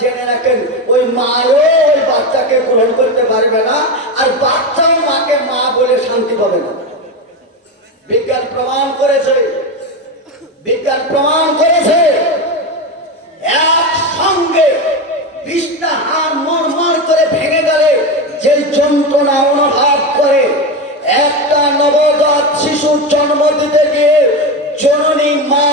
জেনে রাখেন, ওই মাও ওই বাচ্চাকে গ্রহণ করতে পারবে না, আর বাচ্চাও মাকে মা বলে শান্তি পাবে না। বিজ্ঞান প্রমাণ করেছে, বিজ্ঞান প্রমাণ করেছে, একসঙ্গে বিশটা হাড় মরমর করে ভেঙে গেলে যে যন্ত্রণা অনুভব করে, একটা নবজাত শিশুর জন্ম দিতে গিয়ে জননী মা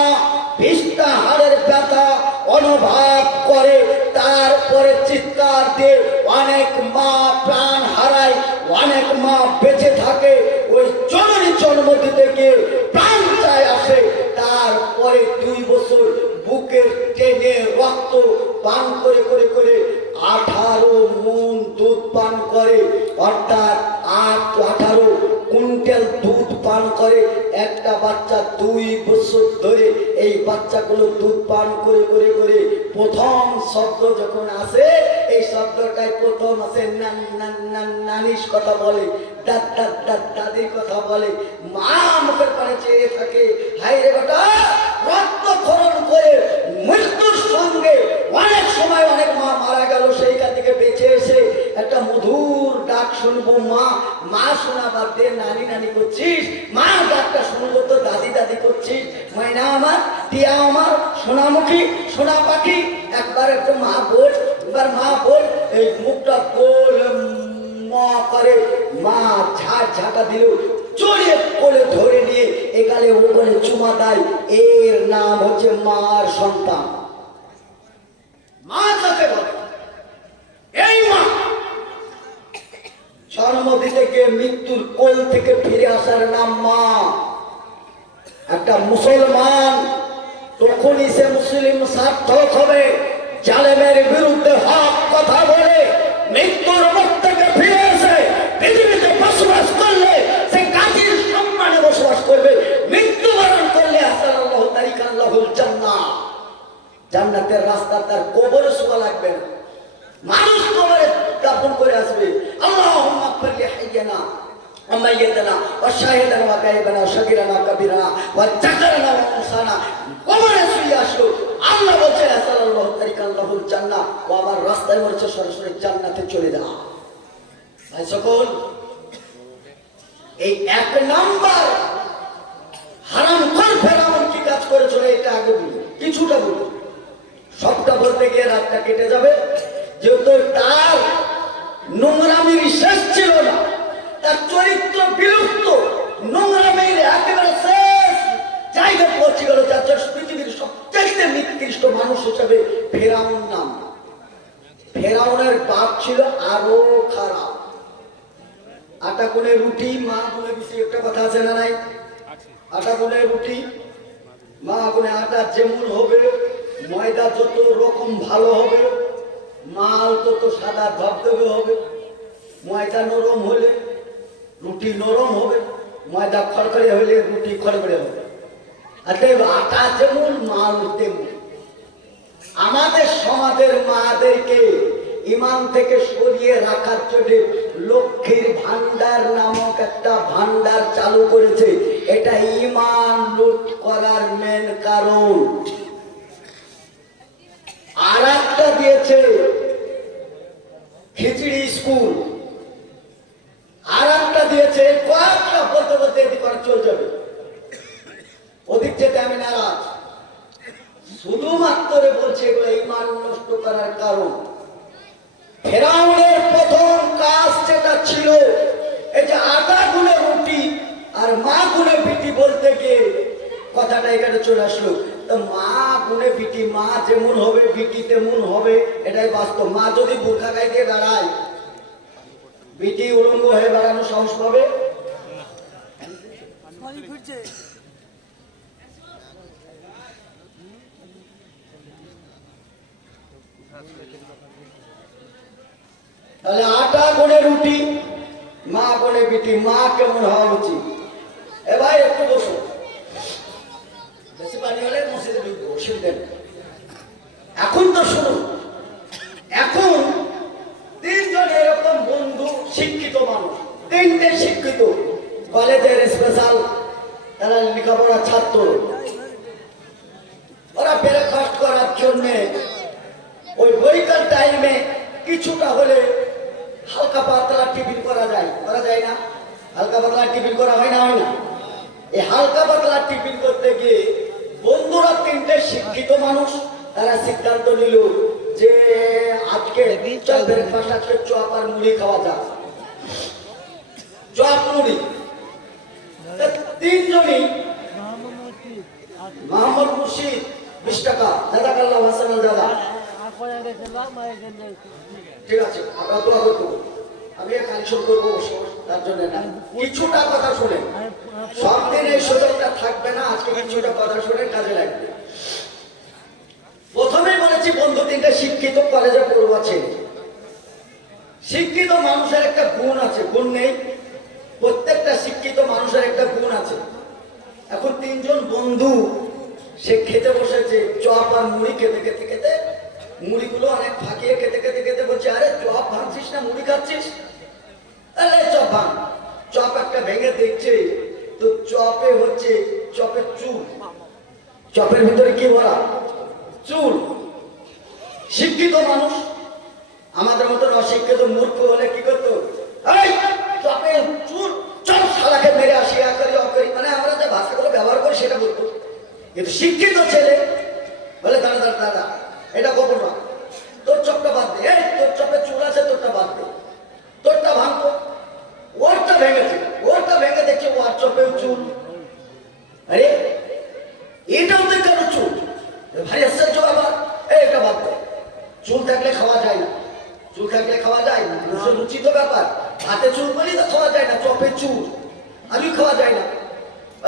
বিশটা হাড়ের ব্যথা অনুভব করে, তারপরে চিৎকার দিয়ে অনেক মা প্রাণ হারায়, অনেক মা বেঁচে থাকে। ওই জননী জন্ম থেকে প্রাণ চায় আসে। তারপরে দুই বছর বুকের টেনে রক্ত পান করে করে করে আঠারো মন দুধ পান করে। অর্থাৎ আট আঠারো কুইন্টাল দুধ পান করে, একটা বাচ্চা দুই বছর ধরে এই বাচ্চাগুলো দুধ পান করে করে করে প্রথম শব্দ যখন আসে, এই শব্দটাই প্রথম আসে নান নান নান নানিস কথা বলে দাদ দাদ দাদ দাদির কথা বলে। মা মুখের পানে চেয়ে থাকে হাই রে বেটা রক্তক্ষরণ করে মৃত্যুর সঙ্গে অনেক সময় অনেক মা মারা গেল, সেইখান থেকে বেঁচে এসে একটা মধুর ডাক শুনব, মা মা শোনা বাদ দিয়ে নানি নানি করছিস, মা ডাকটা শুনব তো দাদি দাদি করছিস। মাইনা আমার, টিয়া আমার, সোনামুখী, সোনা পাখি, একবার একটু মা বল, এবার মা বল, এই মুখটা গোল মা করে, মা ঝাড় ঝাঁটা দিল জড়িয়ে করে ধরে নিয়ে এগালে ও বলে চুমা দেয়, এর নাম হচ্ছে মার সন্তান। মা কাকে বলে এই মা জন্ম থেকে মৃত্যুর কোল থেকে ফিরে আসার নাম মা। একটা মুসলমান তখনই সে মুসলিম সার্থক হবে, জালেমের বিরুদ্ধে হক কথা বলে, মৃত্যুর মুখ থেকে ফিরে এসে পৃথিবীতে বসবাস করলে, সে কাজীর সম্মানে বসবাস করবে। মৃত্যুবরণ করলে আসাল্লাহ তারিকাল্লাহুল জান্নাহ। জান্নাতের রাস্তা তার কবরে শোয়া লাগবে না। মানুষ কবরে দাফন করে আসবে। وميتنا وشاهدنا وغائبنا وشغيرنا وكبيرنا وذكرنا وانسانا কবরে শুয়ে আসলো আল্লাহ বলছে আসাল্লাহ তারিকাল্লাহুল জান্নাহ ও আমার রাস্তায় বলছে সরাসরি জান্নাতে চলে যা ভাই সকল এই এক নাম্বার হারাম কর ফেরামন কি কাজ করেছিল এটা আগে বলি কিছুটা বলি সবটা বলতে গিয়ে রাতটা কেটে যাবে যেহেতু তার নোংরামির শেষ ছিল না তার চরিত্র ফেরাউন নাম। ফেরাউনের বাপ ছিল আরও খারাপ। আটা কোনে রুটি, মা কোনে বেশি একটা কথা আছে না নাই? আটা কোনে রুটি, মা কোনে আটা যেমন হবে, ময়দা যত রকম ভালো হবে, মাল তত সাদা ধবধবে হবে। ময়দা নরম হলে রুটি নরম হবে, ময়দা খড়খড়ে হলে রুটি খড়খড়ে হবে। অতএব আটা যেমন, মাল তেমন। আমাদের সমাজের মাদেরকে ইমান থেকে সরিয়ে রাখার জন্য লক্ষ্মীর ভান্ডার নামক একটা ভান্ডার চালু করেছে। এটা ইমান লুট করার মেন কারণ। আর একটা দিয়েছে খিচড়ি স্কুল আর একটা দিয়েছে কয়েকটা বলতে বলতে এদিক করে চলে যাবে ওদিক যেতে আমি নারাজ শুধুমাত্র বলছে এগুলো ইমান নষ্ট করার কারণ ফেরাউনের প্রথম কাজ যেটা ছিল এই যে আটা গুলে রুটি আর মা গুলে পিটি বলতে গিয়ে কথাটা এখানে চলে আসলো। তো মা গুনে পিটি মা যেমন হবে পিটি তেমন হবে। এটাই বাস্তব। মা যদি বোরখা গায়ে দিয়ে দাঁড়ায় বিটি উলঙ্গ হয়ে বেড়ানো সাহস পাবে? তাহলে আটা গুনে রুটি মা গুনে বিটি মা কেমন হওয়া উচিত? এবার একটু বসো বেশি পানি হলে মসজিদে ঢুকবো অসুবিধা নেই। এখন তো শুনুন তিনটে শিক্ষিত কলেজের স্পেশাল তারা লেখাপড়ার ছাত্র ওরা ব্রেকফাস্ট করার জন্য ওই বৈকাল টাইমে কিছুটা হলে হালকা পাতলা টিফিন করা যায় করা যায় না হালকা পাতলা টিফিন করা হয় না হয় না এই হালকা পাতলা টিফিন করতে গিয়ে বন্ধুরা তিনটে শিক্ষিত মানুষ তারা সিদ্ধান্ত নিল যে আজকে ব্রেকফাস্ট আজকে চপ আর মুড়ি খাওয়া যাক। চপ মুড়ি। তিনজনই মোহাম্মদ মুর্শিদ বিশ টাকা। দাদা। কাল্লা হাসান দাদা ঠিক আছে আমরা তো আমি করব, তার জন্য না। কিছুটা কথা শুনে। এই সুযোগটা থাকবে না, আজকে কিছুটা কথা শুনে কাজে লাগবে। প্রথমেই বলেছি, বন্ধু শিক্ষিত কলেজে শিক্ষিত মানুষের একটা গুণ আছে, গুণ নেই। প্রত্যেকটা শিক্ষিত মানুষের একটা গুণ আছে। এখন তিনজন বন্ধু, সে খেতে বসেছে, চপ আর মুড়ি খেতে খেতে খেতে মুড়িগুলো অনেক ফাঁকিয়ে খেতে খেতে খেতে বলছে, আরে চপ ভাঙছিস না, মুড়ি খাচ্ছিস? আরে, চপ ভাঙ। চপ একটা ভেঙে দেখছে, তো চপে হচ্ছে চপের চুল। চপের ভিতরে কি বলা? চুল। শিক্ষিত মানুষ, আমাদের মতন অশিক্ষিত মূর্খ হলে কি করতো? এই চপে চুল, চল শালাকে মেরে আসি এক মানে আমরা যে ভাষাগুলো ব্যবহার করি সেটা বলতো কিন্তু শিক্ষিত ছেলে বলে দাদা দাদা দাদা এটা গোপন না তোর চপটা বাদ দে এই তোর চপে চুল আছে তোরটা বাদ দে তোরটা ভাঙতো ওরটা ভেঙেছে ওরটা ভেঙে দেখছে ওর চপেও চুল আরে এটাও তো কেন চুল ভাই আশ্চর্য বাবা এই এটা বাদ দে চুল থাকলে খাওয়া যায় না চুল থাকলে খাওয়া যায় না মানুষের রুচি তো ব্যাপার হাতে চুল বলি তো খাওয়া যায় না চপে চুল আমি খাওয়া যায় না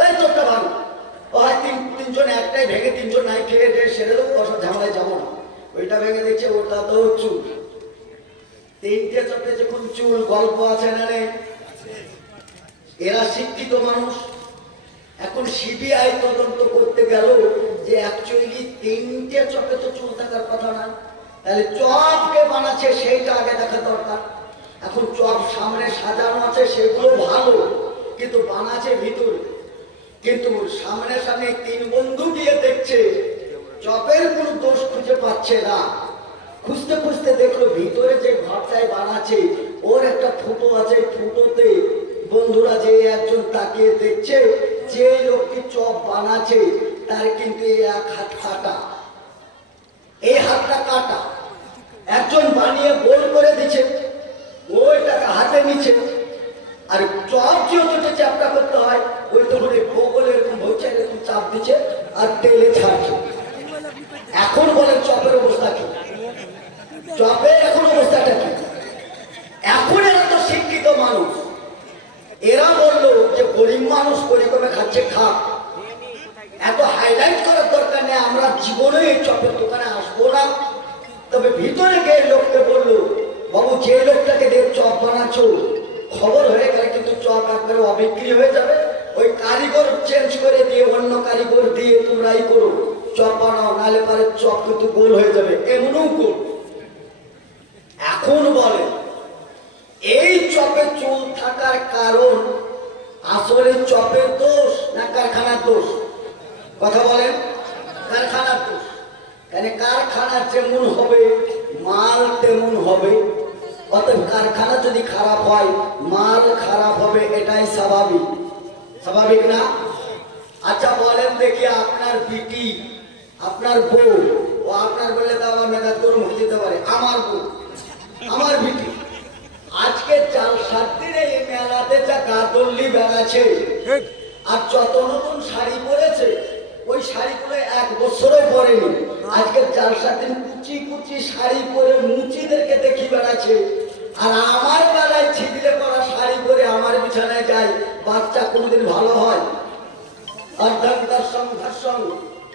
এই চপটা ভালো ও হয় তিন তিনজন একটাই ভেঙে তিনজন নাই খেয়ে দিয়ে সেরে দেবো ওসব ঝামেলায় যাব না ওইটা ভেঙে দেখছে ওটা তো চুল। তিনটে চপে যখন চুল, গল্প আছে না এরা শিক্ষিত মানুষ। এখন সিবিআই তদন্ত করতে গেল যে অ্যাকচুয়ালি তিনটে চপে তো চুল থাকার কথা না। তাহলে চপকে বানাচ্ছে সেইটা আগে দেখা দরকার। এখন চপ সামনে সাজানো আছে, সেগুলো ভালো, কিন্তু বানাচ্ছে ভিতরে। কিন্তু সামনে সামনে তিন বন্ধু গিয়ে দেখছে, চপের কোনো দোষ খুঁজে পাচ্ছে না। খুঁজতে খুঁজতে দেখল ভিতরে যে ঘরটায় বানাচ্ছে, ওর একটা ফুটো আছে, ফুটোতে বন্ধুরা যে একজন তাকিয়ে দেখছে, যে লোকটি চপ বানাচ্ছে, তার কিন্তু এক হাত কাটা। এই হাতটা কাটা। একজন বানিয়ে গোল করে দিচ্ছে, ওইটাকে হাতে নিচ্ছে। আর চপ যেহেতু চাপটা করতে হয় ওই তখন বগলে এরকম ভৌচা এরকম চাপ দিচ্ছে, আর তেলে ছাড়ছে এখন বলেন চপের অবস্থা কি চপের এখন অবস্থাটা কি এখন এরা তো শিক্ষিত মানুষ এরা বলল যে গরিব মানুষ পরিক্রমে খাচ্ছে খাক এত হাইলাইট করার দরকার নেই আমরা জীবনে এই চপের দোকানে আসব না তবে ভিতরে গিয়ে লোককে বলল বাবু যে লোকটাকে দিয়ে চপ বানাচ্ছ খবর হয়ে গেলে কিন্তু চপ একবারে অবিক্রি হয়ে যাবে ওই কারিগর চেঞ্জ করে দিয়ে অন্য কারিগর তোমরাই করো চপ বানাও নাহলে পারে চপ কিন্তু গোল হয়ে যাবে। এমনও গোল এখন বলে এই চপে চুল থাকার কারণ আসলে চপের দোষ না কারখানার দোষ কথা বলেন কারখানার দোষ মানে কারখানা যেমন হবে মাল তেমন হবে অতএব কারখানা যদি খারাপ হয় মাল খারাপ হবে এটাই স্বাভাবিক স্বাভাবিক না আচ্ছা বলেন দেখি আপনার বিটি আপনার বউ ও আপনার বললে তো আমার মেজাজ গরম হয়ে যেতে পারে আমার বউ আমার বিটি আজকে চাল সাত দিনে এই মেলাতে যা গাদল্লি বেড়াচ্ছে আর যত নতুন শাড়ি পরেছে ওই শাড়িগুলো এক বছরও পরেনি। আজকে চার সাত দিন কুচি কুচি শাড়ি পরে মুচিদেরকে দেখি বেড়াচ্ছে আর আমার বেলায় ছিদিলে পরা শাড়ি পরে আমার বিছানায় যায় বাচ্চা কোনোদিন ভালো হয়? দর্শন ধর্ষণ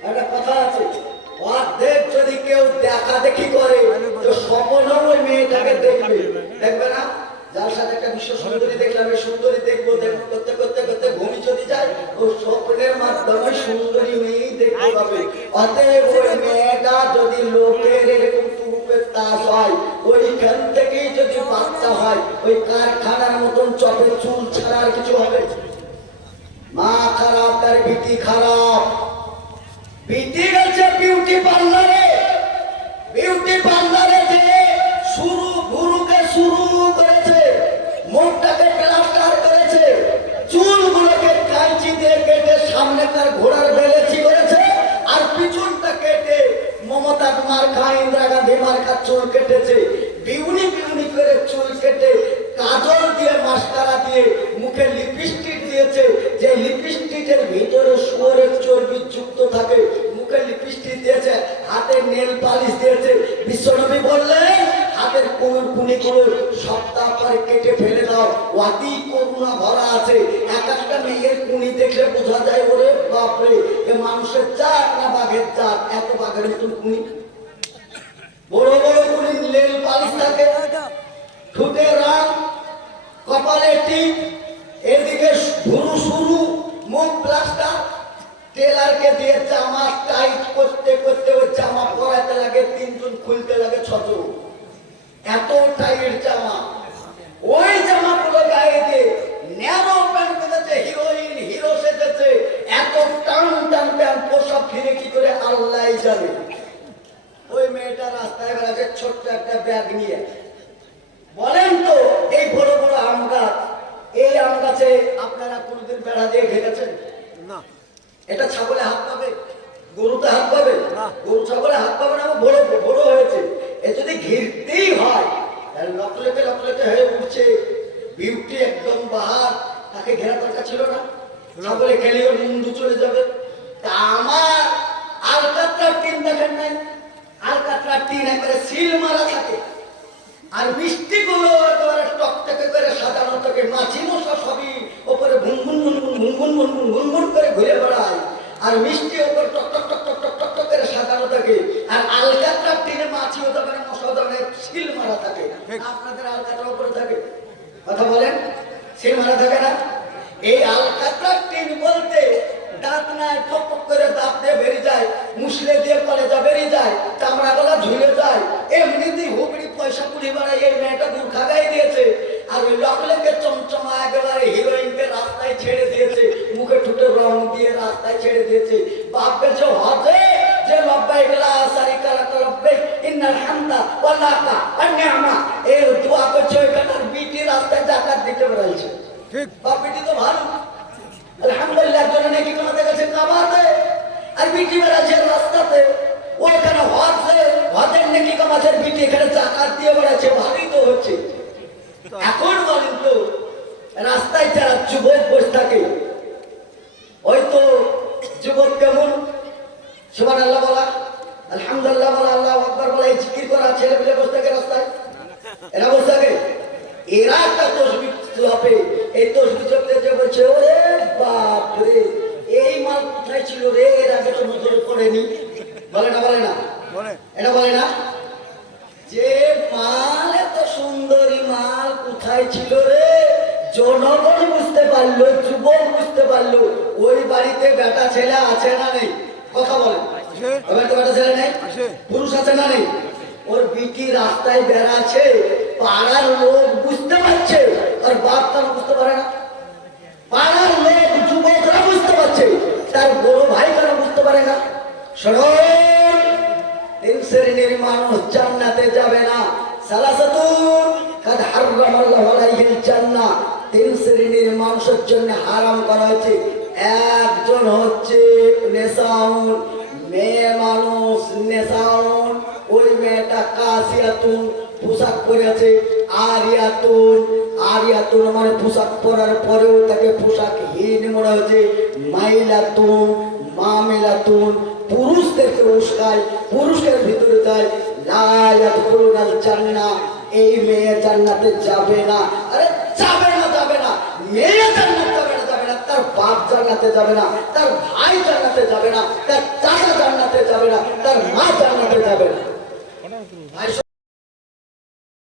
একটা কথা আছে। অর্ধেক যদি কেউ দেখা দেখি করে, তো ওই মেয়েটাকে দেখবে। দেখবে না? যার সাথে একটা বিশ্ব সুন্দরী দেখলাম সুন্দরী দেখব দেখব, করতে করতে করতে যদি যায়, ও স্বপ্নের মাধ্যমে সুন্দরী মেয়েই দেখতে পাবে। অতএব ওই মেয়েটা যদি লোকের এরকম তাস হয়, ওইখান থেকেই যদি বাচ্চা হয়, ওই কারখানার মতন চপে চুল ছাড়া আর কিছু হবে? মা খারাপ, তার বিটি খারাপ। বিটি গেছে বিউটি পার্লারে বিউটি পার্লারে যে শুরু, গুরুকে শুরু করেছে মুখটাকে প্লাস্টার করেছে, চুলগুলোকে কাঁচি দিয়ে কেটে সামনে তার ঘোড়ার বেলেছি করেছে, আর পিছনটা কেটে মমতা মার্কা ইন্দিরা গান্ধী মার্কা চুল কেটেছে। বিউনি বিউনি করে চুল কেটে একটা মেয়ের কুনি দেখলে বোঝা যায়, ওরে বাপরে, এ মানুষের জাত না বাঘের জাত এত বাঘের মতন কুনি। বড় বড় কুনি লেল পালিশ থাকে। ঠুটে রান কপালে টিপ। এদিকে ভুরু শুরু মুখ প্লাস্টার টেলারকে দিয়ে জামা টাইট করতে করতে ওই জামা পরাতে লাগে, তিনজন খুলতে লাগে ছজন। এত টাইট জামা। ওই জামাগুলো গায়ে দিয়ে ন্যারো প্যান্ট হিরোইন হিরো সেজেছে এত টান টান প্যান্ট পোশাক ফিরে কি করে আল্লাহ জানে? ওই মেয়েটা রাস্তায় বেড়াচ্ছে ছোট্ট একটা ব্যাগ নিয়ে। বলেন তো এই বড় বড় আম গাছ এই আম গাছে আপনারা কোনোদিন বেড়া দিয়ে ঘেরেছেন না। এটা ছাগলে হাত পাবে? গরুতে হাত পাবে? না। গরু ছাগলে হাত পাবে না বড় বড় হয়েছে। এ যদি ঘিরতেই হয় তাহলে লকলেতে লকলেতে হয়ে উঠছে। বিউটি একদম বাহার। তাকে ঘেরা দরকার ছিল না ছাগলে খেলেও মুন্ডু চলে যাবে তা আমার আলকাতরার টিন দেখেন নাই আলকাতরার টিন একবারে সিল মারা থাকে আর মিষ্টি গুলো একেবারে টকটকে করে সাজানো থাকে মাছি মশা সবই ওপরে ভুনভুন ভুনভুন ভুনভুন ভুনভুন ভুনভুন করে ঘুরে বেড়ায় আর মিষ্টি ওপর টক টক টক টক টক টক টক করে সাজানো থাকে আর আলকাতরার টিনে মাছি হতে পারে মশা পারে সিল মারা থাকে। আপনাদের আলকাতরা উপরে থাকে কথা বলেন সিল মারা থাকে না? এই আলকাতরার টিন বলতে দাঁত নাই, ঠক করে দাঁত দিয়ে বেরিয়ে যায়, মুসলে দিয়ে কলেজা বেরিয়ে যায় চামড়া গলা ঝুলে যায়। এমনিতেই হুবড়ি পয়সা কুড়ি বেড়ায় এই মেয়েটা গুর্খা গায়ে দিয়েছে। আর ওই লকলেকে চমচমা একেবারে হিরোইনকে রাস্তায় ছেড়ে দিয়েছে, মুখে ঠুটে রং দিয়ে রাস্তায় ছেড়ে দিয়েছে। বাপ বেছে হজে, যে লব্বাই গলা সারিকা লব্বাই ইন্নাল হামদা ওয়াল্লাকা আন্নিআমা এই দোয়া করছে ওইখানকার বিটি রাস্তায় জাকাত দিতে বেড়াইছে ঠিক বাপ বেটি তো ভালো আলহামদুলিল্লাহ একজনে নাকি তোমাদের কাছে কামাতে ছেলে পেলে বসে থাকে রাস্তায়। এরা বসে থাকে। এরা একটা তসবি চাপে এই তসবি চাপতে যে বলছে, ওরে বাপ রে এই মাল কোথায় ছিল রে এর আগে তো নজরে পড়েনি বলে না বলে না বলে এটা বলে না যে মাল এত সুন্দরী মাল কোথায় ছিল রে জনগণ বুঝতে পারল যুবক বুঝতে পারল ওই বাড়িতে বেটা ছেলে আছে না নেই কথা বলে আছে। ওই বাড়িতে বেটা ছেলে নেই আছে। পুরুষ আছে না নেই ওর বিটি রাস্তায় বেড়াচ্ছে পাড়ার লোক বুঝতে পারছে আর বাপ তারা বুঝতে পারে না পাড়ার লোক যুবকরা বুঝতে পারছে তার বড় ভাই তারা বুঝতে পারে না শোনো তিন শ্রেণির মানুষ জান্নাতে যাবে না। সালাসাতুন কাদ হারামাল্লাহু আলাইহিল জান্নাহ। তিন শ্রেণির মানুষের জন্য হারাম করা হয়েছে। একজন হচ্ছে নেশাউন মেয়ে মানুষ নেশাউন ওই মেয়েটা কাসিয়াতুন পোশাক পরেছে, আরিয়াতুন। আরিয়াতুন মানে পোশাক পরার পরেও তাকে পোশাক হীন মনে হচ্ছে মাইলাতুন, মামিলাতুন পুরুষদেরকে উস্কায় পুরুষের ভিতরে দেয় না, এই মেয়ে জান্নাতে যাবে না। আরে, যাবে না যাবে না। মেয়ে জান্নাত যাবে না যাবে না। তার বাপ জান্নাতে যাবে না, তার ভাই জান্নাতে যাবে না, তার চাচা জান্নাতে যাবে না, তার মা জান্নাতে যাবে না।